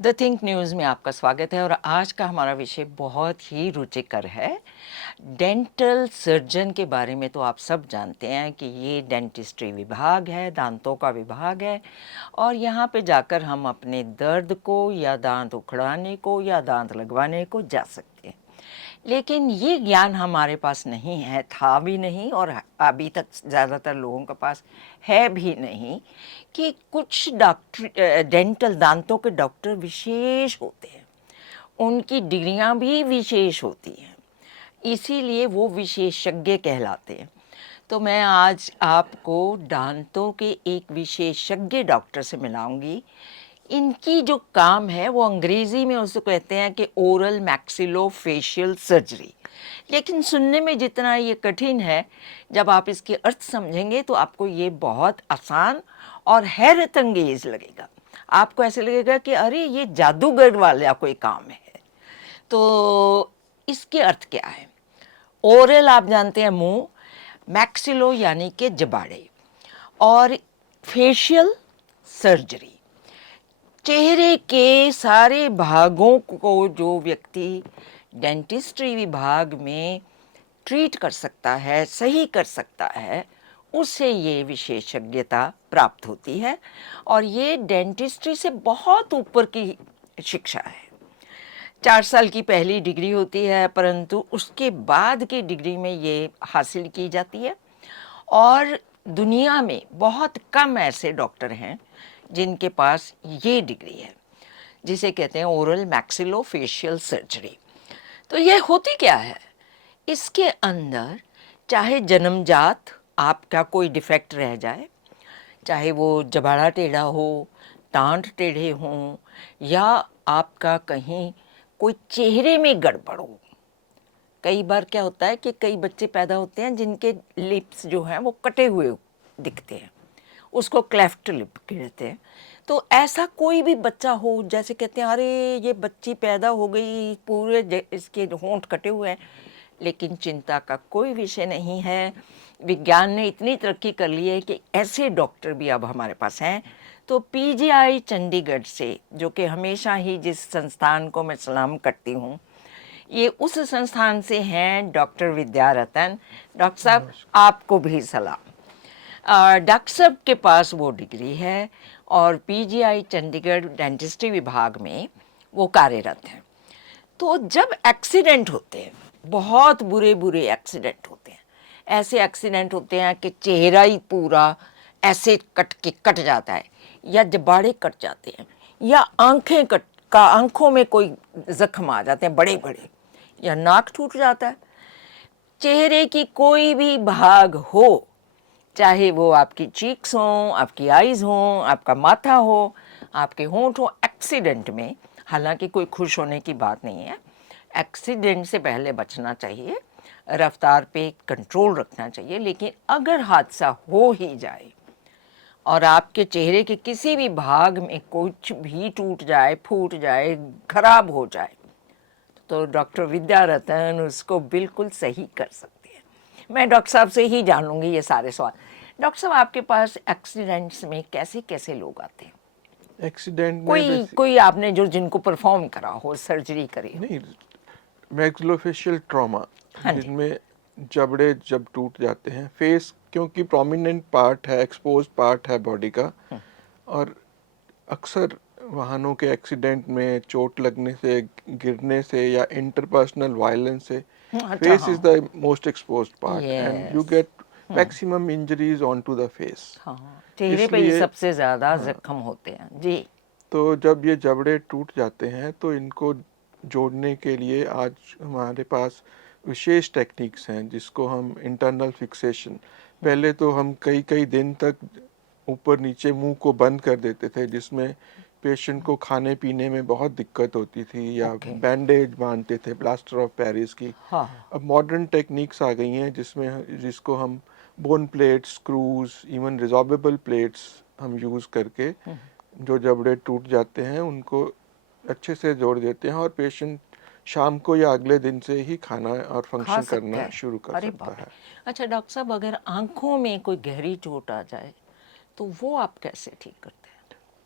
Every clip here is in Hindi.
द थिंक न्यूज़ में आपका स्वागत है और आज का हमारा विषय बहुत ही रुचिकर है। डेंटल सर्जन के बारे में तो आप सब जानते हैं कि ये डेंटिस्ट्री विभाग है, दांतों का विभाग है और यहाँ पे जाकर हम अपने दर्द को या दांत उखड़ाने को या दांत लगवाने को जा सकते हैं। लेकिन ये ज्ञान हमारे पास नहीं है, था भी नहीं और अभी तक ज़्यादातर लोगों के पास है भी नहीं कि कुछ डॉक्टर डेंटल दांतों के डॉक्टर विशेष होते हैं, उनकी डिग्रियां भी विशेष होती हैं, इसीलिए वो विशेषज्ञ कहलाते हैं। तो मैं आज आपको दांतों के एक विशेषज्ञ डॉक्टर से मिलाऊंगी। इनकी जो काम है वो अंग्रेजी में उसको कहते हैं कि ओरल मैक्सिलोफेशियल सर्जरी, लेकिन सुनने में जितना ये कठिन है, जब आप इसके अर्थ समझेंगे तो आपको ये बहुत आसान और हैरत अंगेज लगेगा। आपको ऐसे लगेगा कि अरे ये जादूगर वाला कोई काम है। तो इसके अर्थ क्या है? ओरल आप जानते हैं मुंह, मैक्सिलो यानी कि जबाड़े, और फेशियल सर्जरी चेहरे के सारे भागों को जो व्यक्ति डेंटिस्ट्री विभाग में ट्रीट कर सकता है, सही कर सकता है, उसे ये विशेषज्ञता प्राप्त होती है और ये डेंटिस्ट्री से बहुत ऊपर की शिक्षा है। 4 साल की पहली डिग्री होती है, परंतु उसके बाद की डिग्री में ये हासिल की जाती है और दुनिया में बहुत कम ऐसे डॉक्टर हैं जिनके पास ये डिग्री है, जिसे कहते हैं ओरल मैक्सिलोफेशियल सर्जरी। तो ये होती क्या है? इसके अंदर चाहे जन्मजात आपका कोई डिफेक्ट रह जाए, चाहे वो जबाड़ा टेढ़ा हो, दांत टेढ़े हों, या आपका कहीं कोई चेहरे में गड़बड़ हो। कई बार क्या होता है कि कई बच्चे पैदा होते हैं जिनके लिप्स जो हैं वो कटे हुए दिखते हैं, उसको क्लेफ्ट लिप कहते हैं। तो ऐसा कोई भी बच्चा हो, जैसे कहते हैं अरे ये बच्ची पैदा हो गई, पूरे इसके होंठ कटे हुए हैं, लेकिन चिंता का कोई विषय नहीं है। विज्ञान ने इतनी तरक्की कर ली है कि ऐसे डॉक्टर भी अब हमारे पास हैं। तो पीजीआई चंडीगढ़ से, जो कि हमेशा ही जिस संस्थान को मैं सलाम करती हूँ, ये उस संस्थान से हैं डॉक्टर विद्यारतन। डॉक्टर साहब आपको भी सलाम। डॉक्टर साहब के पास वो डिग्री है और पीजीआई चंडीगढ़ डेंटिस्ट्री विभाग में वो कार्यरत हैं। तो जब एक्सीडेंट होते हैं, बहुत बुरे बुरे एक्सीडेंट होते हैं, ऐसे एक्सीडेंट होते हैं कि चेहरा ही पूरा ऐसे कट जाता है, या जबाड़े कट जाते हैं, या आंखों में कोई जख्म आ जाते हैं बड़े बड़े, या नाक टूट जाता है। चेहरे की कोई भी भाग हो, चाहे वो आपकी चीक्स हों, आपकी आईज हों, आपका माथा हो, आपके होंठ हो, एक्सीडेंट में, हालांकि कोई खुश होने की बात नहीं है, एक्सीडेंट से पहले बचना चाहिए, रफ्तार पे कंट्रोल रखना चाहिए। लेकिन अगर हादसा हो ही जाए और आपके चेहरे के किसी भी भाग में कुछ भी टूट जाए, फूट जाए, खराब हो जाए, तो डॉक्टर विद्यारतन उसको बिल्कुल सही कर सकते हैं। मैं डॉक्टर साहब से ही जान लूँगी ये सारे सवाल। डॉक्टर साहब, आपके पास एक्सीडेंट्स में कैसे कैसे लोग आते हैं? एक्सीडेंट में कोई बेसिक कोई आपने जो जिनको परफॉर्म करा हो, सर्जरी करी हो? नहीं, मैक्सिलोफेशियल ट्रॉमा, हाँ जी। जिनमें जबड़े जब टूट जाते हैं, फेस क्योंकि प्रोमिनेंट पार्ट है, एक्सपोज पार्ट है बॉडी का, और अक्सर वाहनों के एक्सीडेंट में चोट लगने से, गिरने से या इंटरपर्सनल वायलेंस से अच्छा, फेस हाँ इज हाँ। The most exposed part and you yes. Get maximum injuries on to the face. हाँ, चेहरे पे ही इसलिए सबसे ज़्यादा हाँ, जख्म होते हैं जी। तो जब ये जबड़े टूट जाते हैं तो इनको जोड़ने के लिए आज हमारे पास विशेष टेक्निक्स हैं, जिसको हम इंटरनल फिक्सेशन, पहले तो हम कई कई दिन तक ऊपर नीचे मुंह को बंद कर देते थे, जिसमें पेशेंट को खाने पीने में बहुत दिक्कत होती थी, या ओके। बैंडेज बांधते थे, प्लास्टर ऑफ पेरिस की। हाँ। अब मॉडर्न टेक्निक्स आ गई हैं जिसको हम bone plates, screws, even resorbable plates हम यूज़ करके जो जबड़े टूट जाते हैं उनको अच्छे से जोड़ देते हैं, और पेशेंट शाम को या अगले दिन से ही खाना और खा फंक्शन सकते करना हैं? शुरू कर अरे सकता बाप रे! है। अच्छा डॉक्टर साहब, अगर आँखों में कोई गहरी चोट आ जाए, तो वो आप कैसे ठीक करते हैं?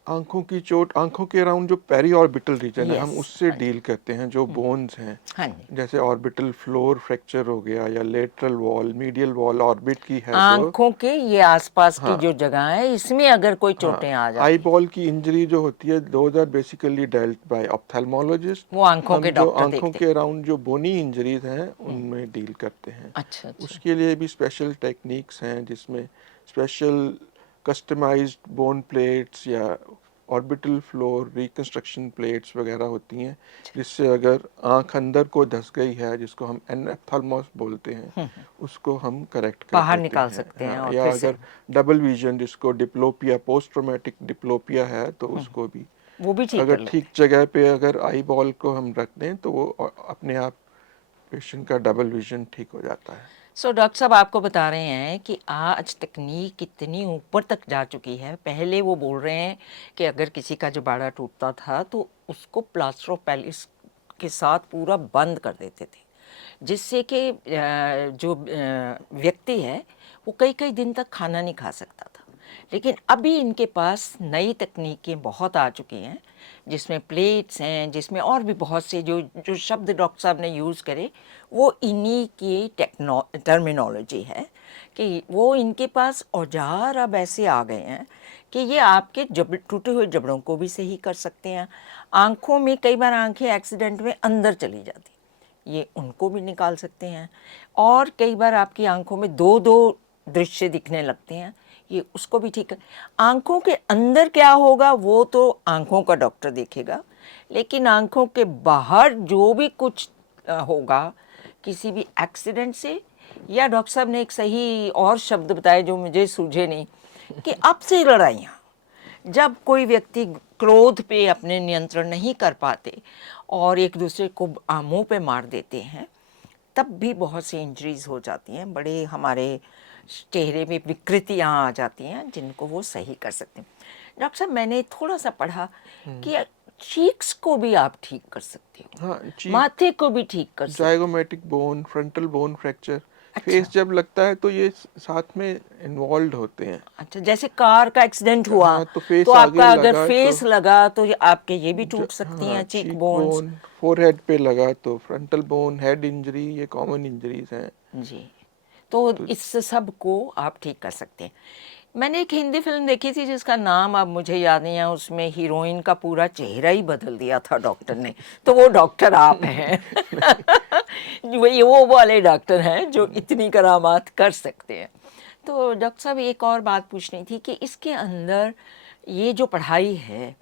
आंखों की चोट, आंखों के अराउंड जो पेरी ऑर्बिटल रीजन है हम यस, उससे हाँ जी। डील करते हैं, जो बोन्स हैं हाँ जी। जैसे ऑर्बिटल फ्लोर फ्रैक्चर हो गया या lateral wall, medial wall orbit की है तो आँखों के ये आसपास की हाँ जो जगह है इसमें अगर कोई हाँ चोटें आ आई जाती हैं, बॉल की इंजरी जो होती है those are basically dealt by ophthalmologist. वो आँखों के हम जो डॉक्टर आंखों देखते के हैं। अराउंड जो बोनी इंजरीज हैं उनमें डील करते हैं। अच्छा, अच्छा। उसके लिए भी स्पेशल टेक्निक्स हैं जिसमें स्पेशल कस्टमाइज्ड बोन प्लेट्स या ऑर्बिटल फ्लोर रिकंस्ट्रक्शन प्लेट्स वगैरह होती हैं, जिससे अगर आंख अंदर को धंस गई है जिसको हम एनेप्थाल्मोस बोलते हैं उसको हम करेक्ट कर बाहर देते निकाल हैं। सकते हैं हाँ, और या फिर से अगर डबल विजन जिसको डिप्लोपिया, पोस्ट ट्रॉमेटिक डिप्लोपिया है तो उसको भी वो भी ठीक अगर कर लेते ठीक जगह पे अगर आई बॉल को हम रख दें तो वो अपने आप पेशेंट का डबल विजन ठीक हो जाता है। सो डॉक्टर साहब आपको बता रहे हैं कि आज तकनीक कितनी ऊपर तक जा चुकी है। पहले वो बोल रहे हैं कि अगर किसी का जबाड़ा टूटता था तो उसको प्लास्टर ऑफ पेरिस के साथ पूरा बंद कर देते थे, जिससे कि जो व्यक्ति है वो कई कई दिन तक खाना नहीं खा सकता था। लेकिन अभी इनके पास नई तकनीकें बहुत आ चुकी हैं, जिसमें प्लेट्स हैं, जिसमें और भी बहुत से जो जो शब्द डॉक्टर साहब ने यूज़ करे वो इन्हीं की टर्मिनोलॉजी है कि वो इनके पास औजार अब ऐसे आ गए हैं कि ये आपके टूटे हुए जबड़ों को भी सही कर सकते हैं। आँखों में कई बार आँखें एक्सीडेंट में अंदर चली जाती, ये उनको भी निकाल सकते हैं। और कई बार आपकी आंखों में दो दो दृश्य दिखने लगते हैं, ये उसको भी ठीक है। आंखों के अंदर क्या होगा वो तो आंखों का डॉक्टर देखेगा, लेकिन आंखों के बाहर जो भी कुछ होगा किसी भी एक्सीडेंट से, या डॉक्टर साहब ने एक सही और शब्द बताए जो मुझे सूझे नहीं, कि अब से लड़ाइयाँ, जब कोई व्यक्ति क्रोध पे अपने नियंत्रण नहीं कर पाते और एक दूसरे को मुंह पे मार देते हैं, तब भी बहुत सी इंजरीज हो जाती हैं, बड़े हमारे चेहरे में विकृतियाँ आ जाती हैं जिनको वो सही कर सकते हैं। डॉक्टर साहब मैंने थोड़ा सा पढ़ा कि चीक्स को भी आप ठीक कर सकते हो, हाँ, चीक, माथे को भी ठीक कर सकते zygomatic bone, frontal bone fracture, हो। अच्छा फेस जब लगता है तो ये साथ में इन्वॉल्व होते हैं। अच्छा, जैसे कार का एक्सीडेंट हुआ हाँ, तो तो फेस आगे आपका अगर लगा तो फेस लगा तो ये आपके ये भी टूट सकती हाँ, हैं चीक चीक बोन्स। बोन, फोरहेड पे लगा तो फ्रंटल बोन, हेड इंजरी, ये कॉमन इंजरीज हैं। जी, तो तो इस सब को आप ठीक कर सकते हैं। मैंने एक हिंदी फिल्म देखी थी जिसका नाम अब मुझे याद नहीं है, उसमें हीरोइन का पूरा चेहरा ही बदल दिया था डॉक्टर ने, तो वो डॉक्टर आप हैं। वही वो वाले डॉक्टर हैं जो इतनी करामात कर सकते हैं। तो डॉक्टर साहब एक और बात पूछनी थी कि इसके अंदर ये जो पढ़ाई है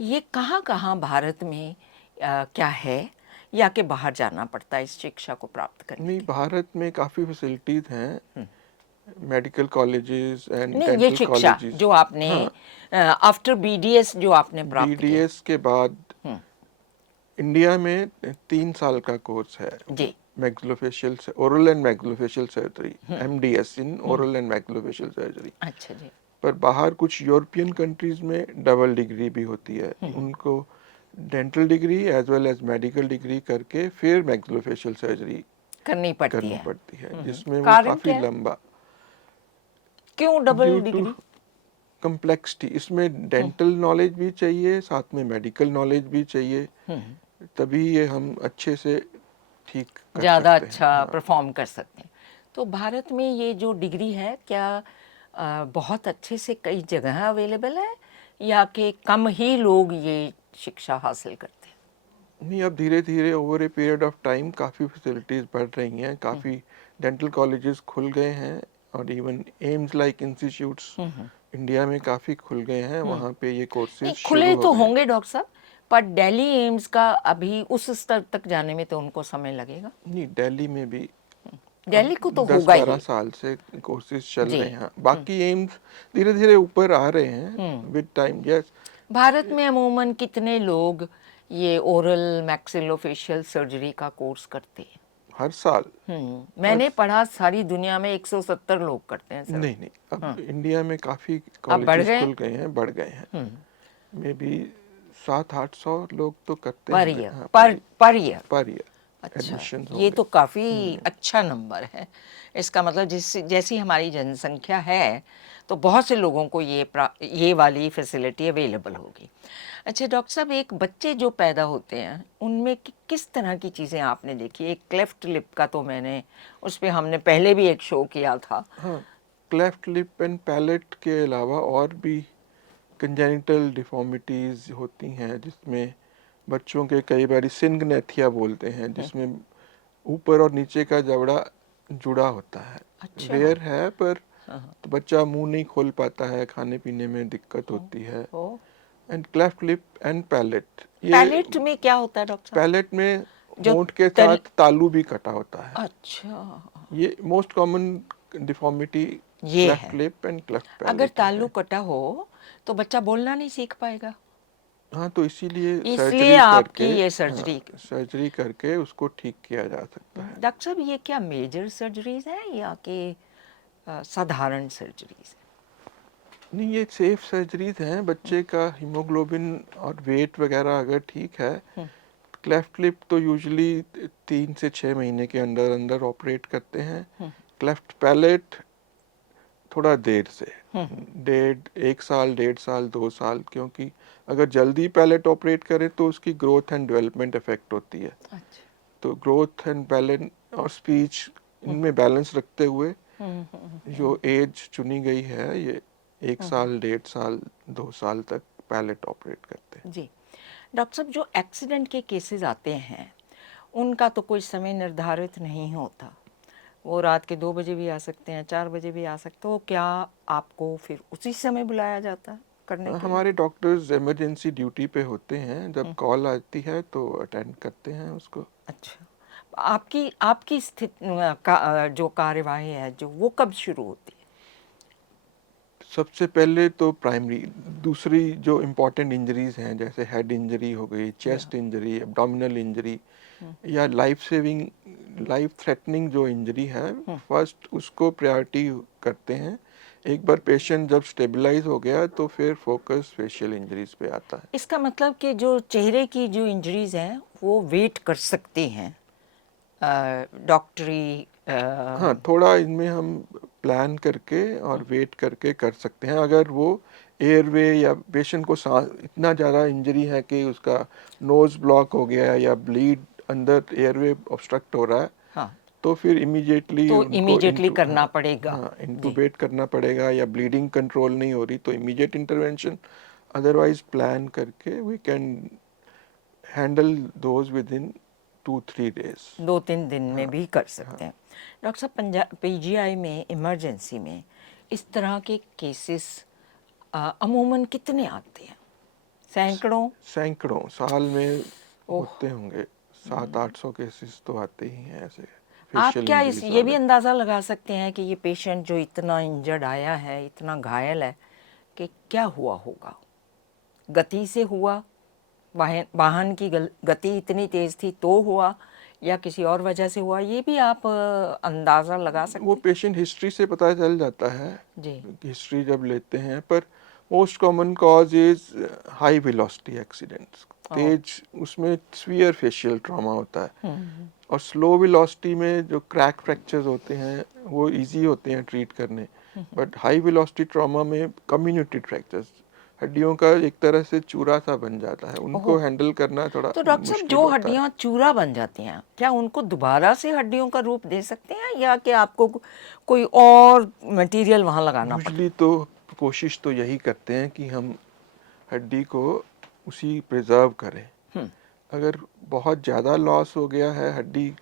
ये कहाँ कहाँ भारत में क्या है, या कि बाहर जाना पड़ता है इस शिक्षा को प्राप्त करने नहीं, के भारत में काफ़ी फैसिलिटीज़ हैं, लिए? मेडिकल कॉलेजेस एंड नहीं, ये डेंटल शिक्षा कॉलेजेस। जो आपने हाँ, आफ्टर बीडीएस जो आपने प्राप्त किया। बीडीएस के बाद हम्म, इंडिया में 3 साल का कोर्स है जी। मैक्सिलोफेशियल से oral and maxillofacial surgery, MDS in oral and maxillofacial surgery. अच्छा जी। पर बाहर कुछ यूरोपियन कंट्रीज में डबल डिग्री भी होती है, उनको dental degree as well as medical degree करके फिर मैक्सिलोफेशियल सर्जरी करनी पड़ती करनी है। पड़ती है, जिसमें वो कारण काफ़ी क्या है, लंबा क्यों due double two degree? Complexity, इसमें डेंटल नॉलेज भी चाहिए, साथ में मेडिकल नॉलेज भी चाहिए, तभी ये हम अच्छे से ठीक कर ज़्यादा सकते हैं। अच्छा हाँ, परफॉर्म कर सकते हैं। तो भारत में ये जो डिग्री है क्या बहुत अच्छे से कई जगह अवेलेबल है, या कि कम ही लोग ये शिक्षा हासिल करते हैं? नहीं, अब धीरे धीरे over a period of time काफ़ी फैसिलिटीज़ बढ़ रही हैं, काफ़ी डेंटल कॉलेजेस खुल गए हैं, और even AIIMS like institutes India में काफ़ी खुल गए हैं, वहाँ पे ये कोर्सेज नहीं, शुरू खुले हो तो गए हैं। होंगे डॉक्टर साहब, पर दिल्ली एम्स का अभी उस स्तर तक जाने में तो उनको समय लगेगा। नहीं, दिल्ली में भी अब दिल्ली को तो दस होगा बारह ही। साल से कोर्सेज चल जी। रहे हैं, बाकी एम्स धीरे धीरे ऊपर आ रहे हैं विद टाइम। यस, भारत में अमूमन कितने लोग ये ओरल मैक्सिलोफेशियल सर्जरी का कोर्स करते हैं? हर साल हर मैंने पढ़ा सारी दुनिया में 170 लोग करते हैं सर। नहीं नहीं, अब इंडिया में काफ़ी अब बढ़ कॉलेजेस गए खुल गए हैं, बढ़ गए हैं, मे बी 700-800 लोग तो करते पर होंगे, ईयर, हाँ, पर ईयर। Per year. अच्छा, एडमिशन्स हो ये तो गए। काफ़ी अच्छा नंबर है। इसका मतलब जैसी हमारी जनसंख्या है, तो बहुत से लोगों को ये वाली फैसिलिटी अवेलेबल होगी। अच्छा डॉक्टर साहब, एक बच्चे जो पैदा होते हैं, उनमें किस तरह की चीज़ें आपने देखी? एक क्लेफ्ट लिप का तो उस पे हमने पहले भी एक शो किया था। हाँ, क्लेफ्ट लिप एंड पैलेट के अलावा और भी कंजेनिटल डिफॉर्मिटीज़ होती हैं, जिसमें बच्चों के कई बार सिंगनेथिया बोलते हैं, जिसमें ऊपर और नीचे का जबड़ा जुड़ा होता है। अच्छा। रेयर है, पर हाँ, हाँ। तो बच्चा मुंह नहीं खोल पाता है, खाने पीने में दिक्कत ओ, होती है। ओ। And cleft lip and palate, ये पैलेट में क्या होता है डॉक्टर साहब? पैलेट में जो होंठ के तल साथ तालू भी कटा होता है। अच्छा, ये मोस्ट कॉमन डिफॉर्मिटी ये क्लेफ्ट है। लिप एंड क्लेफ्ट अगर पैलेट ताल्लु है। कटा हो तो बच्चा बोलना नहीं सीख पाएगा, हाँ, तो इसीलिए इसलिए सर्जरी आपकी करके, ये हाँ, सर्जरी। सर्जरी करके उसको ठीक किया जा सकता है। डॉक्टर साहब, ये क्या मेजर सर्जरीज हैं या कि साधारण सर्जरीज नहीं, ये सेफ सर्जरीज हैं। बच्चे का हीमोग्लोबिन और वेट वगैरह अगर ठीक है, हैं? क्लेफ्ट लिप तो यूजुअली 3 से 6 महीने के अंदर अंदर ऑपरेट करते हैं। क्लेफ्ट पैलेट थोड़ा देर से, 1 साल 1.5 साल 2 साल, क्योंकि अगर जल्दी पैलेट ऑपरेट करें तो उसकी ग्रोथ एंड डेवलपमेंट इफेक्ट होती है। अच्छा। तो ग्रोथ एंड बैलेंस और स्पीच, इनमें बैलेंस रखते हुए जो एज चुनी गई है, ये 1 साल 1.5 साल 2 साल तक पैलेट ऑपरेट करते हैं। जी डॉक्टर साहब, जो एक्सीडेंट के केसेस आते हैं उनका तो कोई समय निर्धारित नहीं होता। वो रात के 2 बजे भी आ सकते हैं, 4 बजे भी आ सकते हो। क्या आपको फिर उसी समय बुलाया जाता है करने के लिए? हमारे डॉक्टर्स इमरजेंसी ड्यूटी पे होते हैं, जब कॉल आती है तो अटेंड करते हैं उसको। अच्छा, आपकी आपकी जो कार्यवाही है जो वो कब शुरू होती है? सबसे पहले तो प्राइमरी, दूसरी जो इम्पोर्टेंट इंजरीज हैं, जैसे हेड इंजरी हो गई, या चेस्ट इंजरी, एब्डोमिनल इंजरी, या लाइफ सेविंग, लाइफ थ्रेटनिंग जो इंजरी है, फर्स्ट उसको प्रायोरिटी करते हैं। एक बार पेशेंट जब स्टेबलाइज हो गया तो फिर फोकस फेशियल इंजरीज पे आता है। इसका मतलब कि जो चेहरे की जो इंजरीज हैं वो वेट कर सकती हैं डॉक्टरी हाँ, थोड़ा इनमें हम प्लान करके और वेट करके कर सकते हैं। अगर वो एयरवे या पेशेंट को सांस इतना ज़्यादा इंजरी है कि उसका नोज ब्लॉक हो गया है या ब्लीड अंदर एयरवे ऑब्स्ट्रक्ट हो रहा है, हाँ, तो फिर इमीडिएटली तो उनको इमीडिएटली करना पड़ेगा। हाँ, जी। इंटूबेट करना पड़ेगा। या ब्लीडिंग कंट्रोल नहीं हो रही तो इमीडिएट इंटरवेंशन। अदरवाइज प्लान करके we can handle those within 2-3 days. 2-3 दिन हाँ, में भी कर हाँ। सकते हैं। डॉक्टर साहब, पीजीआई में इमरजेंसी में इस तरह के केसेस अमूमन कितने आते हैं? सैकड़ों? सैकड़ों साल में ओह। होते होंगे, 700-800 केसेस तो आते ही हैं ऐसे आप फेशियल क्या इस इंजरीज ये भी वाले। अंदाज़ा लगा सकते हैं कि ये पेशेंट जो इतना इंजर्ड आया है, इतना घायल है, कि क्या हुआ होगा? गति से हुआ? वाहन वाहन की गति इतनी तेज थी तो हुआ, या किसी और वजह से हुआ? ये भी आप अंदाज़ा लगा वो सकते पेशेंट हिस्ट्री से पता चल जाता है, हैं? जी। हिस्ट्री जब लेते हैं। पर most common cause is high velocity accidents, ओह। तेज, उसमें सीवियर फेशियल ट्रॉमा होता है। और स्लो वेलोसिटी में जो क्रैक फ्रैक्चर्स होते हैं वो इजी होते हैं ट्रीट करने। बट हाई वेलोसिटी ट्रॉमा में कम्युनिटी फ्रैक्चर्स, हड्डियों का एक तरह से चूरा सा बन जाता है, उनको ओह। हैंडल करना थोड़ा तो डॉक्टर साहब, मुश्किल जो होता है। हड्डियां चूरा बन जाती हैं, क्या उनको दोबारा से हड्डियों का रूप दे सकते हैं, या कि आपको कोई और मटेरियल वहां लगाना पड़ता यूजली तो कोशिश तो यही करते हैं कि हम हड्डी को उसी प्रिजर्व करें। है? अगर बहुत ज़्यादा लॉस हो गया है, हड्डी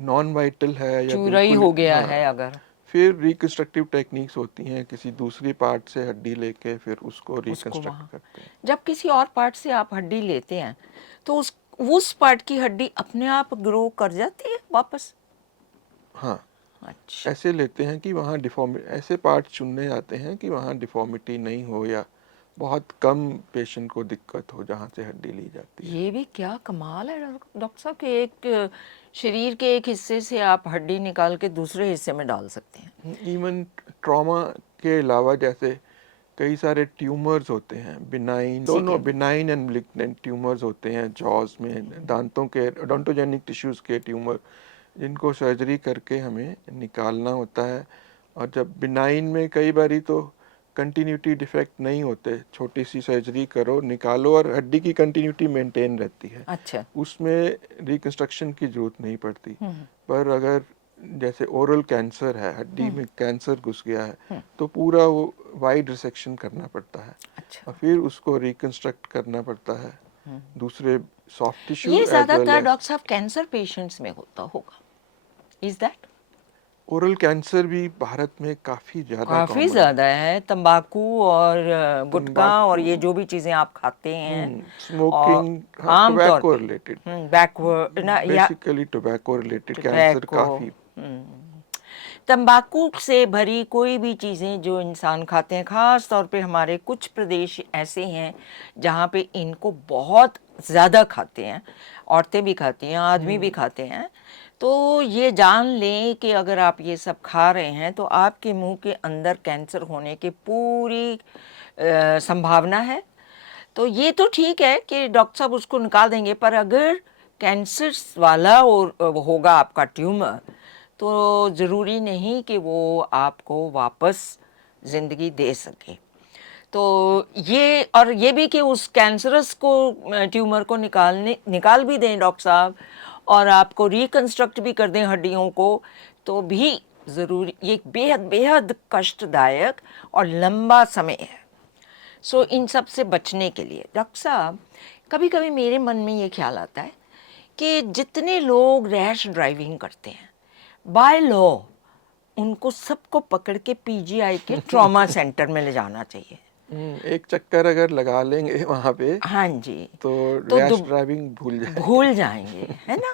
नॉन वाइटल है या चूरा ही बिल्कुल, हो गया है हाँ, अगर, फिर रिकंस्ट्रक्टिव टेक्निक्स होती हैं, किसी दूसरी पार्ट से हड्डी लेके फिर उसको उसको रिकंस्ट्रक्ट वहां, करते हैं। जब किसी और पार्ट से आप हड्डी लेते हैं तो उस पार्ट की हड्डी अपने आप ग्रो कर जाती है वापस? हाँ, अच्छा। ऐसे लेते हैं कि वहाँ डिफॉर्मिटी, ऐसे पार्ट चुनने जाते हैं कि वहाँ डिफॉर्मिटी नहीं हो या बहुत कम पेशेंट को दिक्कत हो जहाँ से हड्डी ली जाती है। ये भी क्या कमाल है डॉक्टर साहब, कि एक शरीर के एक हिस्से से आप हड्डी निकाल के दूसरे हिस्से में डाल सकते हैं। इवन ट्रॉमा के अलावा, जैसे कई सारे ट्यूमर्स होते हैं, बिनाइन, दोनों बिनाइन एंड मैलिग्नेंट ट्यूमर्स होते हैं जॉज में, दांतों के ओडोंटोजेनिक टिश्यूज के ट्यूमर, जिनको सर्जरी करके हमें निकालना होता है। और जब बिनाइन में कई बारी तो कंटिन्यूटी डिफेक्ट नहीं होते, छोटी सी सर्जरी करो निकालो और हड्डी की कंटिन्यूटी मेंटेन रहती है, अच्छा। उसमें रिकंस्ट्रक्शन की जरूरत नहीं पड़ती। पर अगर जैसे ओरल कैंसर है, हड्डी में कैंसर घुस गया है, तो पूरा वो वाइड रिसेक्शन करना पड़ता है अच्छा। और फिर उसको रिकंस्ट्रक्ट करना पड़ता है दूसरे सॉफ्ट टिश्यू ये एज वेल ज्यादातर एज। डॉक्टर साहब कैंसर पेशेंट्स में होता होगा, इज दैट? ओरल कैंसर भी भारत में काफ़ी ज़्यादा काफी कॉमन है। ज्यादा है, तंबाकू और गुटखा और तंबाकू, ये जो भी चीजें आप खाते हैं और स्मोकिंग, हाँ, आम तौर टोबैको पे रिलेटेड, बैकवर्ड ना या basically tobacco related cancer tobacco, काफ़ी। तंबाकू से भरी कोई भी चीज़ें जो इंसान खाते हैं, ख़ास तौर पे हमारे कुछ प्रदेश ऐसे हैं जहाँ पे इनको बहुत ज़्यादा खाते हैं, औरतें भी खाती हैं, आदमी भी खाते हैं। तो ये जान लें कि अगर आप ये सब खा रहे हैं तो आपके मुंह के अंदर कैंसर होने की पूरी संभावना है। तो ये तो ठीक है कि डॉक्टर साहब उसको निकाल देंगे, पर अगर कैंसर वाला और होगा आपका ट्यूमर, तो ज़रूरी नहीं कि वो आपको वापस ज़िंदगी दे सके। तो ये और ये भी कि उस कैंसरस को ट्यूमर को निकाल भी दें डॉक्टर साहब और आपको रिकंस्ट्रक्ट भी कर दें हड्डियों को, तो भी ज़रूरी, ये बेहद बेहद कष्टदायक और लंबा समय है। सो इन सब से बचने के लिए डॉक्टर साहब, कभी कभी मेरे मन में ये ख्याल आता है कि जितने लोग रैश ड्राइविंग करते हैं, बाय लॉ उनको सबको पकड़ के पीजीआई के ट्रॉमा सेंटर में ले जाना चाहिए। एक चक्कर अगर लगा लेंगे वहाँ पे हाँ जी। तो तो रैश ड्राइविंग भूल जाएंगे। भूल जाएंगे, है ना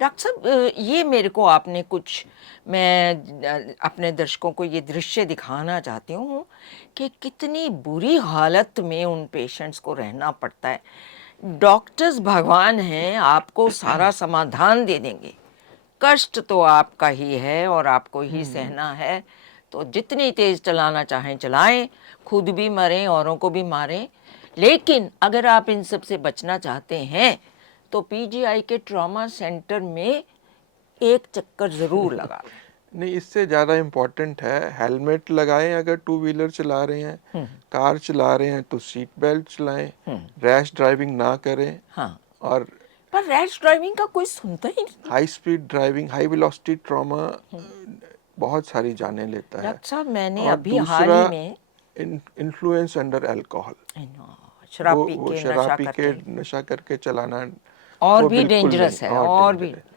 डॉक्टर साहब? ये मेरे को आपने कुछ, मैं अपने दर्शकों को ये दृश्य दिखाना चाहती हूँ कि कितनी बुरी हालत में उन पेशेंट्स को रहना पड़ता है। डॉक्टर्स भगवान हैं, आपको सारा समाधान दे देंगे, कष्ट तो आपका ही है और आपको ही सहना है। तो जितनी तेज चलाना चाहें चलाएं, खुद भी मरें औरों को भी मारें, लेकिन अगर आप इन सब से बचना चाहते हैं तो पीजीआई के ट्रॉमा सेंटर में एक चक्कर जरूर लगा लें। नहीं, इससे ज़्यादा इम्पोर्टेंट है हेलमेट लगाएं अगर टू व्हीलर चला रहे हैं, कार चला रहे हैं तो सीट बेल्ट चलाएं, रैश ड्राइविंग ना करें। हाँ, और पर रैश ड्राइविंग का कोई सुनता ही नहीं। High speed driving, high velocity trauma बहुत सारी जानें लेता है। डॉक्टर साहब, मैंने और अभी हाल दूसरा, ही में इन्फ्लुएंस अंडर अल्कोहल, शराब पी वो के शराब नशा पी के करके, नशा करके चलाना और वो भी बिल्कुल नहीं, डेंजरस है, और और भी। डेंजर है।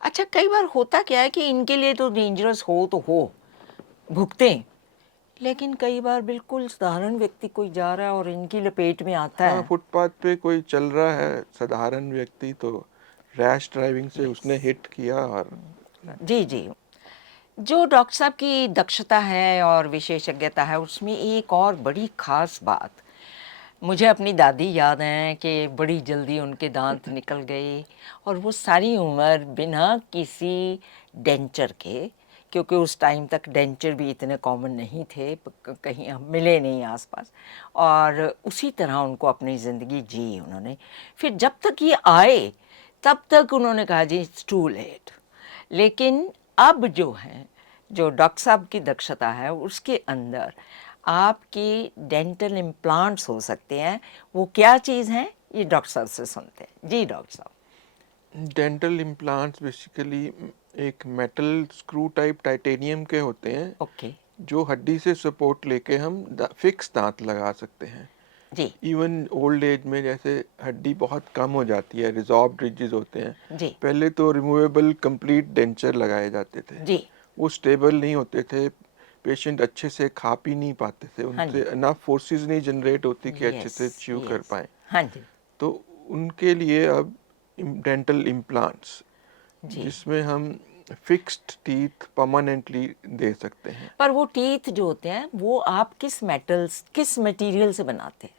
अच्छा, कई बार होता क्या है कि इनके लिए तो डेंजरस हो तो हो, भुगतें, लेकिन कई बार बिल्कुल साधारण व्यक्ति कोई जा रहा है और इनकी लपेट में आता हाँ, है। फुटपाथ पे कोई चल रहा है साधारण व्यक्ति, तो रैश ड्राइविंग से उसने हिट किया और जी जी। जो डॉक्टर साहब की दक्षता है और विशेषज्ञता है, उसमें एक और बड़ी खास बात, मुझे अपनी दादी याद है कि बड़ी जल्दी उनके दांत निकल गए और वो सारी उम्र बिना किसी डेंचर के, क्योंकि उस टाइम तक डेंचर भी इतने कॉमन नहीं थे, कहीं हम मिले नहीं आसपास, और उसी तरह उनको अपनी ज़िंदगी जी उन्होंने। फिर जब तक ये आए तब तक उन्होंने कहा जी इट्स टू लेट। लेकिन अब जो है, जो डॉक्टर साहब की दक्षता है उसके अंदर आपके डेंटल इम्प्लांट्स हो सकते हैं। वो क्या चीज़ हैं, ये डॉक्टर साहब से सुनते हैं। जी डॉक्टर साहब। डेंटल इम्प्लांट्स बेसिकली एक मेटल स्क्रू टाइप टाइटेनियम के होते हैं, ओके। जो हड्डी से सपोर्ट लेके हम फिक्स दांत लगा सकते हैं। जी इवन ओल्ड एज में जैसे हड्डी बहुत कम हो जाती है, रिजॉर्ब्ड रिजेस होते हैं, जी पहले तो रिमूवेबल कंप्लीट डेंचर लगाए जाते थे। जी। वो स्टेबल नहीं होते थे, पेशेंट अच्छे से खा पी नहीं पाते थे, हाँ उनसे जी। इनफ फोर्सेस नहीं जनरेट होती कि अच्छे यस से च्यू कर यस। पाएँ। हाँ जी। तो उनके लिए अब डेंटल इम्प्लांट्स, जी। जिसमें हम फिक्स्ड टीथ परमानेंटली दे सकते हैं। पर वो टीथ जो होते हैं वो आप किस मटेरियल से बनाते हैं?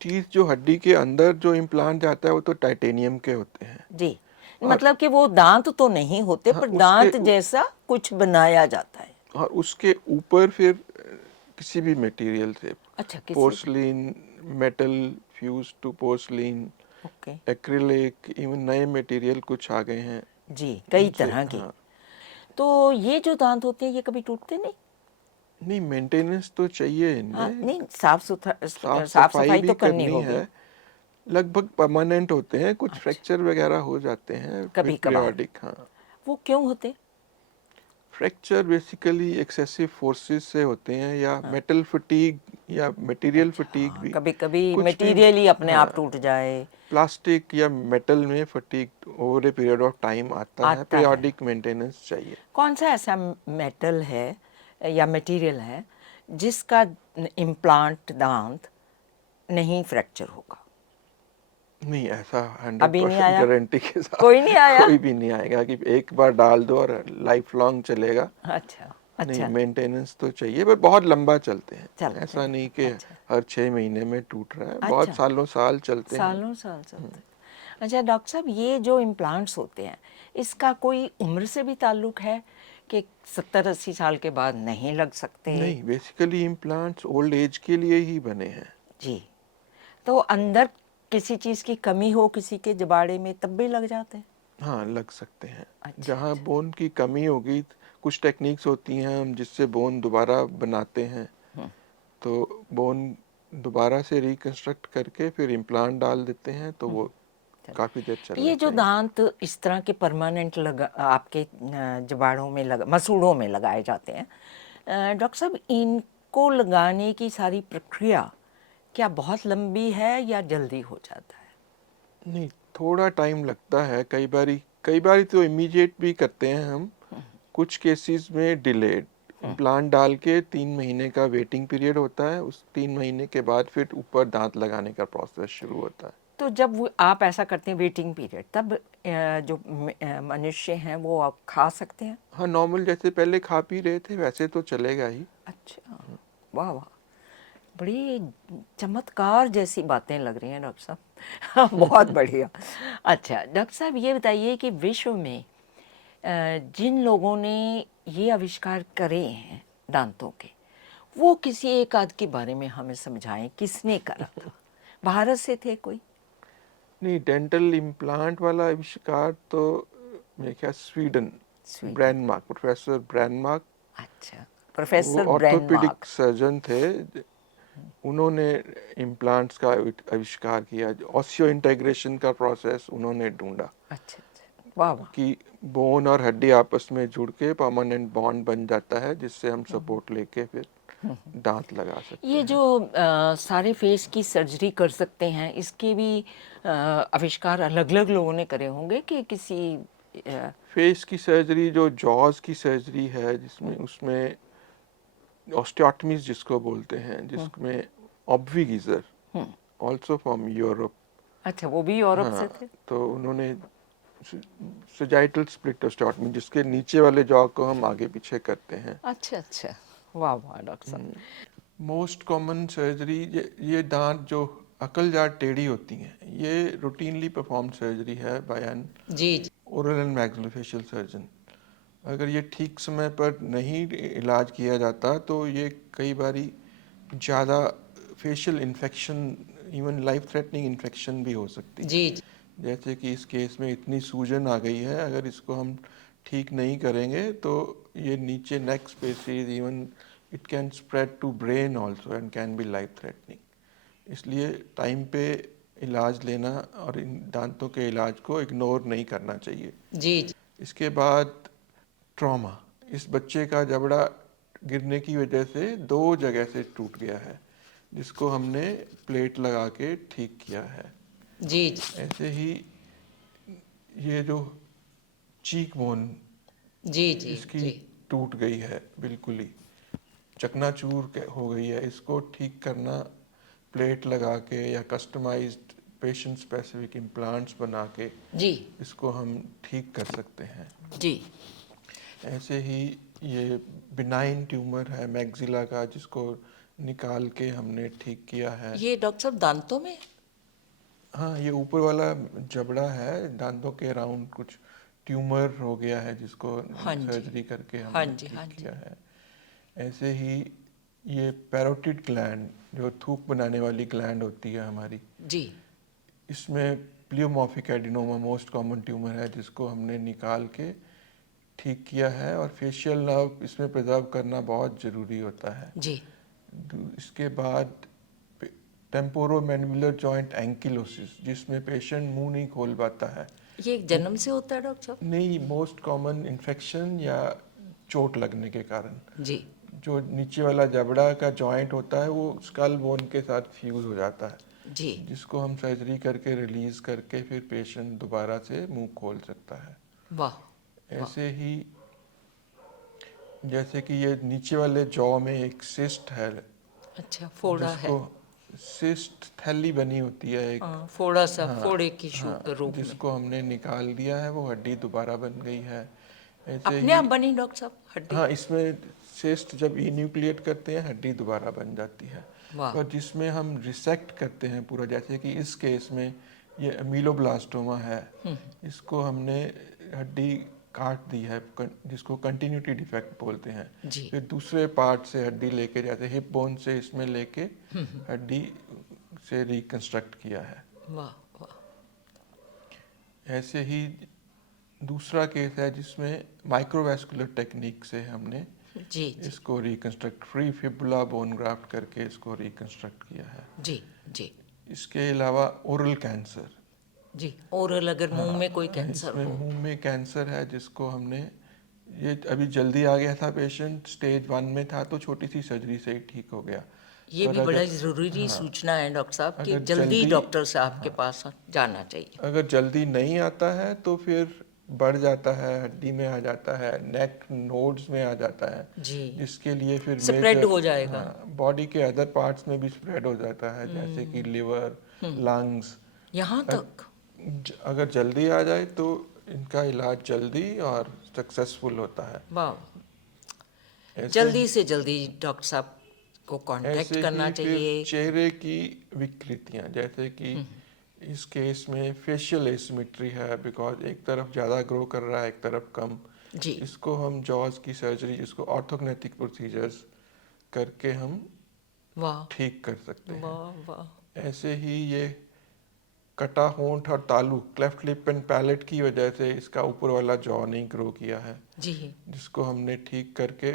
टीथ जो हड्डी के अंदर जो इम्प्लांट जाता है वो तो टाइटेनियम के होते हैं। जी, और मतलब कि वो दांत तो नहीं होते, हाँ, पर दांत जैसा कुछ बनाया जाता है। और उसके ऊपर फिर किसी भी मटेरियल से, अच्छा, किसी porcelain, metal fused to porcelain, okay, acrylic, even नए मटेरियल कुछ आ गए हैं जी, कई उनसे। तरह के। हाँ, तो ये जो दांत होते हैं ये कभी टूटते नहीं? नहीं मेंटेनेंस तो चाहिए हाँ, इनमें, नहीं, साफ साफ सुथरा, साफ सफाई सफाई भी तो करनी करनी होगी। है। लगभग परमानेंट होते हैं, कुछ अच्छा, फ्रैक्चर वगैरह हो जाते हैं फिर कभी कभार। पीरियोडिक। हाँ, वो क्यों होते? फ्रैक्चर बेसिकली एक्सेसिव फोर्सेस से होते हैं, या हाँ, मेटल फटीग या मटेरियल अच्छा, फटीग हाँ, भी, कभी कभी कुछ भी। मटेरियल ही अपने हाँ, आप टूट जाए। प्लास्टिक या मेटल में fatigue over a period of time आता है, आता है। पीरियोडिक मेंटेनेंस चाहिए। कौन सा ऐसा मेटल है या मटेरियल है जिसका इम्प्लांट दांत नहीं फ्रैक्चर होगा? नहीं, ऐसा अभी नहीं 100% आया? गारंटी के साथ कोई नहीं आया? कोई भी नहीं आएगा कि एक बार डाल दो और लाइफ लॉन्ग चलेगा। अच्छा, नहीं, अच्छा, मेंटेनेंस तो चाहिए, पर बहुत लंबा चलते हैं। चलते ऐसा हैं, नहीं कि अच्छा, हर 6 महीने में टूट रहा है, बहुत अच्छा, सालों साल चलते हैं। सालों साल चलते हैं। अच्छा डॉक्टर साहब, ये जो इम्प्लांट्स होते हैं इसका कोई उम्र से भी ताल्लुक है कि 70-80 साल के बाद नहीं लग सकते? नहीं, बेसिकली इम्प्लांट्स ओल्ड एज के लिए ही बने हैं। जी, तो अंदर किसी चीज़ की कमी हो किसी के जबाड़े में तब भी लग जाते हैं? हाँ, लग सकते हैं। अच्छा, जहाँ अच्छा, बोन की कमी होगी, कुछ टेक्निक्स होती हैं हम जिससे बोन दोबारा बनाते हैं, तो बोन दोबारा से रिकंस्ट्रक्ट करके फिर इम्प्लांट डाल देते हैं, तो वो काफ़ी देर चलने ये जो चाहिए। दांत इस तरह के परमानेंट लगा आपके जबाड़ों में लगा मसूड़ों में लगाए जाते हैं, डॉक्टर साहब इनको लगाने की सारी प्रक्रिया क्या बहुत लंबी है या जल्दी हो जाता है? नहीं, थोड़ा टाइम लगता है, कई बारी तो इमीडिएट भी करते हैं हम, कुछ केसेस में डिलेड। इम्प्लांट डाल के 3 महीने का वेटिंग पीरियड होता है, उस 3 महीने के बाद फिर ऊपर दांत लगाने का प्रोसेस शुरू होता है। तो जब वो आप ऐसा करते हैं वेटिंग पीरियड, तब जो मनुष्य हैं वो आप खा सकते हैं? हाँ, नॉर्मल जैसे पहले खा पी रहे थे वैसे तो चलेगा ही। अच्छा, वाह वाह, बड़ी चमत्कार जैसी बातें लग रही हैं डॉक्टर साहब। बहुत बढ़िया। अच्छा डॉक्टर साहब, ये बताइए कि विश्व में जिन लोगों ने ये आविष्कार करे हैं दांतों के, वो किसी एक आध के बारे में हमें समझाएं, किसने करा था? भारत से थे कोई? नहीं, डेंटल इम्प्लांट वाला आविष्कार तो मेरे ख्याल स्वीडन, स्वीडन। ब्रैनमार्क, प्रोफेसर ब्रैनमार्क, अच्छा, वो प्रोफेसर ऑर्थोपेडिक ब्रेनमार्क। सर्जन थे, उन्होंने इम्प्लांट्स का आविष्कार किया। ऑस्टियो इंटीग्रेशन का प्रोसेस उन्होंने ढूंढा अच्छा अच्छा, वाह वाह। कि बोन और हड्डी आपस में जुड़ के परमानेंट बॉन्ड बन जाता है, जिससे हम सपोर्ट लेके फिर दांत लगा सकते ये जो हैं। सारे फेस की सर्जरी कर सकते हैं, इसके भी आविष्कार अलग अलग लोगों ने करे होंगे कि किसी फेस की सर्जरी, जो जॉज की सर्जरी है, जिसमें उसमें ऑस्टियोटमीज जिसको बोलते हैं, जिसमें ऑब्वीगीजर, ऑल्सो फ्रॉम यूरोप। अच्छा, वो भी यूरोप से हाँ, थे? तो उन्होंने सजाइटल स्प्लिट ऑस्टियोटमी, जिसके नीचे वाले जॉ को हम आगे पीछे करते हैं। अच्छा अच्छा, वाह वाह डॉक्टर साहब। मोस्ट कॉमन सर्जरी, ये दांत जो अकल जाट टेढ़ी होती हैं, ये रूटीनली परफॉर्म सर्जरी है बाय एन जी जी। Oral and maxillofacial surgeon. अगर ये ठीक समय पर नहीं इलाज किया जाता तो ये कई बारी ज़्यादा facial infection, even life threatening infection भी हो सकती है। जी जी। जैसे कि इस केस में इतनी सूजन आ गई है, अगर इसको हम ठीक नहीं करेंगे तो ये नीचे neck spaces, even it can spread to brain also and can be life threatening. इसलिए टाइम पे इलाज लेना और इन दांतों के इलाज को इग्नोर नहीं करना चाहिए। जी जी। इसके बाद ट्रॉमा, इस बच्चे का जबड़ा गिरने की वजह से 2 जगह से टूट गया है, जिसको हमने प्लेट लगा के ठीक किया है। जी जी। ऐसे ही ये जो चीक बोन जी जी इसकी जी। टूट गई है, बिल्कुल ही चकनाचूर हो गई है, इसको ठीक करना प्लेट लगा के या कस्टमाइज्ड पेशेंट स्पेसिफिक इम्प्लांट्स बना के जी इसको हम ठीक कर सकते हैं। जी। ऐसे ही ये बिनाइन ट्यूमर है मैक्सिला का, जिसको निकाल के हमने ठीक किया है। ये डॉक्टर साहब दांतों में? हाँ, ये ऊपर वाला जबड़ा है, दांतों के अराउंड कुछ ट्यूमर हो गया है, जिसको हाँ जी, सर्जरी करके हाँ हमने जी, ठीक हाँ जी। किया है। ऐसे ही ये पैरोटिड ग्लैंड, जो थूक बनाने वाली ग्लैंड होती है हमारी, जी। इसमें pleomorphic adenoma most common tumour है, जिसको हमने निकाल के ठीक किया है। और फेशियल नर्व इसमें प्रिजर्व करना बहुत ज़रूरी होता है। जी। इसके बाद टेम्पोरोमैंडिबुलर जॉइंट एंकिलोसिस, जिसमें पेशेंट मुंह नहीं खोल पाता है। ये एक जन्म से होता है डॉक्टर साहब? नहीं, मोस्ट कॉमन इन्फेक्शन या चोट लगने के कारण। जी। जो नीचे वाला जबड़ा का जॉइंट होता है वो स्कल बोन के साथ फ्यूज हो जाता है, जी। जिसको हम सर्जरी करके रिलीज करके फिर पेशेंट दोबारा से मुंह खोल सकता है। वाह। वाह। ऐसे ही जैसे कि ये नीचे वाले जॉ में एक सिस्ट है, अच्छा, फोड़ा है। जिसको सिस्ट थैली बनी होती है एक। हाँ, फोड़ा सा, हाँ, फोड़े की हाँ, रूप में। जिसको हमने निकाल दिया है, वो हड्डी दोबारा बन गई है। ऐसे अपने ही आप बनी डॉक्टर साहब हड्डी? हाँ, इसमें सिस्ट जब इन्यूक्लिएट करते हैं हड्डी दोबारा बन जाती है। वाह। और जिसमें हम रिसेक्ट करते हैं पूरा, जैसे कि इस केस में ये अमीलोब्लास्टोमा है, इसको हमने हड्डी काट दी है, जिसको कंटिन्यूटी डिफेक्ट बोलते हैं। जी। फिर दूसरे पार्ट से हड्डी लेके, जैसे हिप बोन से इसमें लेके हड्डी से रिकंस्ट्रक्ट किया है। वाह। वाह। ऐसे ही दूसरा केस है जिसमें माइक्रोवैस्कुलर टेक्निक से हमने जी। जी। इसको reconstruct, free fibula bone graft करके इसको रिकंस्ट्रक्ट किया है। जी। जी। इसके अलावा ओरल कैंसर। जी, ओरल अगर मुंह में कोई कैंसर इसमें हो। मुंह में कैंसर है, जिसको हमने, ये अभी जल्दी आ गया था, पेशेंट स्टेज 1 में था, तो छोटी सी सर्जरी से ही ठीक हो गया। ये और भी बड़ा अगर ज़रूरी हाँ, सूचना है डॉक्टर साहब कि अगर जल्दी जल्दी डॉक्टर साहब के पास जाना चाहिए। अगर जल्दी नहीं आता है तो फिर बढ़ जाता है, हड्डी में आ जाता है, नेक नोड्स में आ जाता है, जी। जिसके लिए फिर स्प्रेड हो जाएगा। हाँ, बॉडी के अदर पार्ट्स में भी स्प्रेड हो जाता है, जैसे कि लिवर, लंग्स। यहाँ तक? अगर जल्दी आ जाए तो इनका इलाज जल्दी और सक्सेसफुल होता है। वाह। ऐसे जल्दी से जल्दी डॉक्टर साहब को कांटेक्ट ऐसे करना ही फिर चाहिए। चेहरे की विकृतियां, जैसे कि इस केस में फेशियल एसिमेट्री है, बिकॉज एक तरफ ज़्यादा ग्रो कर रहा है, एक तरफ कम। जी। इसको हम जॉज की सर्जरी, जिसको ऑर्थोग्नेटिक प्रोसीजर्स करके हम वाह। ठीक कर सकते हैं। वाह। वाह। ऐसे ही ये कटा होंठ और तालू, क्लेफ्ट लिप एंड पैलेट की वजह से इसका ऊपर वाला जॉ नहीं ग्रो किया है, जी। जिसको हमने ठीक करके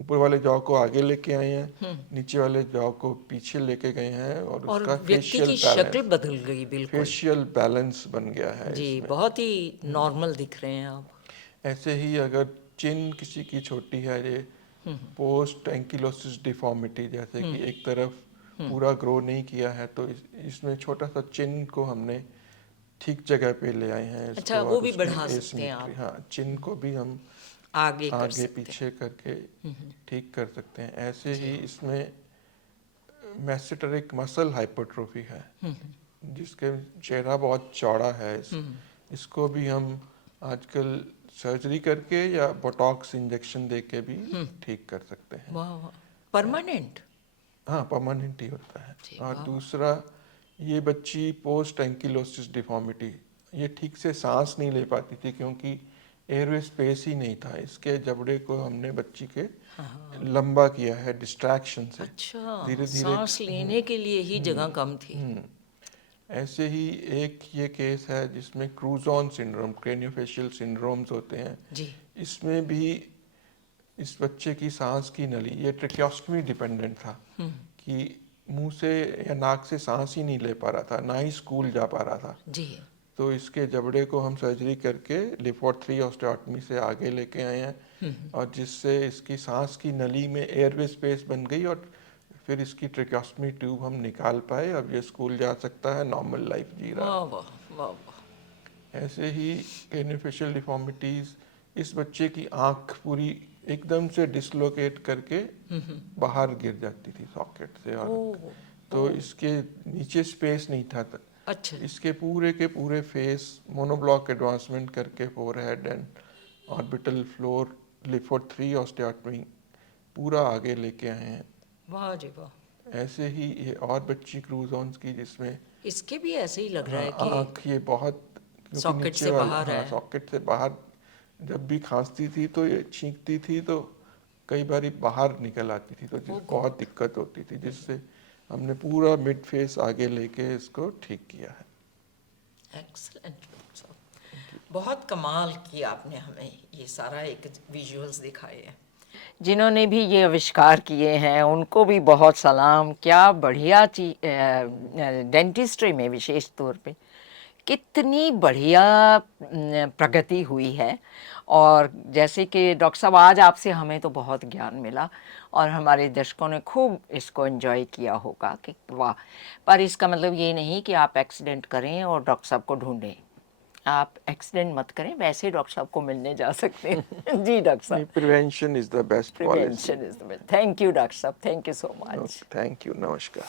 ऊपर वाले जॉ को आगे लेके आए हैं, नीचे वाले जॉ को पीछे लेके गए हैं, और और उसका व्यक्ति की शक्ल बदल गई बिल्कुल। फेशियल बैलेंस बन गया है जी, इसमें। बहुत ही नॉर्मल दिख रहे हैं आप। ऐसे ही अगर चिन किसी की छोटी है, ये पोस्ट एंकिलोसिस डिफॉर्मिटी, जैसे कि एक तरफ पूरा ग्रो नहीं किया है, तो इसमें छोटा सा चिन को हमने ठीक जगह पे ले आए हैं इसको। अच्छा, वो और भी उसकी बढ़ा सकते हैं asymmetry, आप? हाँ, चिन को भी हम आगे कर आगे सकते हैं। पीछे करके ठीक कर सकते हैं। ऐसे ही इसमें मेसेटेरिक मसल हाइपरट्रोफी है, जिसके चेहरा बहुत चौड़ा है, इसको भी हम आजकल सर्जरी करके या बोटॉक्स इंजेक्शन देके भी ठीक कर सकते हैं। वाह। वाह। परमानेंट? हाँ, परमानेंट ही होता है। जी, और वाह। दूसरा, ये बच्ची पोस्ट एंकिलोसिस डिफॉर्मिटी, ये ठीक से सांस नहीं ले पाती थी क्योंकि एयरवे स्पेस ही नहीं था। इसके जबड़े को हमने बच्ची के लंबा किया है डिस्ट्रैक्शन से। अच्छा, धीरे धीरे सांस लेने के लिए ही जगह कम थी। ऐसे ही एक ये केस है जिसमें क्रूजॉन सिंड्रोम, क्रेनियोफेशियल सिंड्रोम्स होते हैं। जी। इसमें भी इस बच्चे की सांस की नली, ये ट्रेकियोस्टमी डिपेंडेंट था, कि मुंह से या नाक से सांस ही नहीं ले पा रहा था, ना ही स्कूल जा पा रहा था। जी। तो इसके जबड़े को हम सर्जरी करके लिफोर्ट 3 ऑस्टियोटमी से आगे लेके आए हैं, और जिससे इसकी सांस की नली में एयरवे स्पेस बन गई, और फिर इसकी ट्रेकियोस्टमी ट्यूब हम निकाल पाए। अब ये स्कूल जा सकता है, नॉर्मल लाइफ जी रहा वाह। है। वाह। वाह। वाह। ऐसे ही क्रेनियोफेशियल डिफॉर्मिटीज, इस बच्चे की आंख पूरी एकदम से डिसलोकेट करके बाहर गिर जाती थी सॉकेट से, और ओह। तो इसके नीचे स्पेस नहीं था। अच्छा। इसके पूरे के पूरे फेस मोनोब्लॉक एडवांसमेंट करके forehead and orbital floor Le Fort 3 osteotomy पूरा आगे लेके आए हैं। वाह जी वाह। ऐसे ही ये और बच्ची क्रूजॉन्स की, जिसमें इसके भी ऐसे ही लग रहा है आँख ये बहुत, क्योंकि सॉकेट नीचे से वाला, बाहर हाँ, है। सॉकेट से बाहर जब भी खांसती थी तो ये छींकती थी, तो कई बारी बाहर निकल आती थी, तो ओ जिस बहुत गॉड। दिक्कत होती थी, जिससे हमने पूरा मिड फेस आगे लेके इसको ठीक किया है। एक्सीलेंट डॉक्टर साहब, बहुत कमाल किया आपने, हमें ये सारा एक विजुअल्स दिखाए हैं। जिन्होंने भी ये आविष्कार किए हैं उनको भी बहुत सलाम। क्या बढ़िया चीज, डेंटिस्ट्री में विशेष तौर पे कितनी बढ़िया प्रगति हुई है। और जैसे कि डॉक्टर साहब आज आपसे हमें तो बहुत ज्ञान मिला और हमारे दर्शकों ने खूब इसको एंजॉय किया होगा कि वाह। पर इसका मतलब ये नहीं कि आप एक्सीडेंट करें और डॉक्टर साहब को ढूंढें। आप एक्सीडेंट मत करें, वैसे डॉक्टर साहब को मिलने जा सकते हैं। जी डॉक्टर साहब, नहीं, prevention is the best policy. Prevention is the best. Thank you doctor साहब, thank you so much. Thank you, नमस्कार।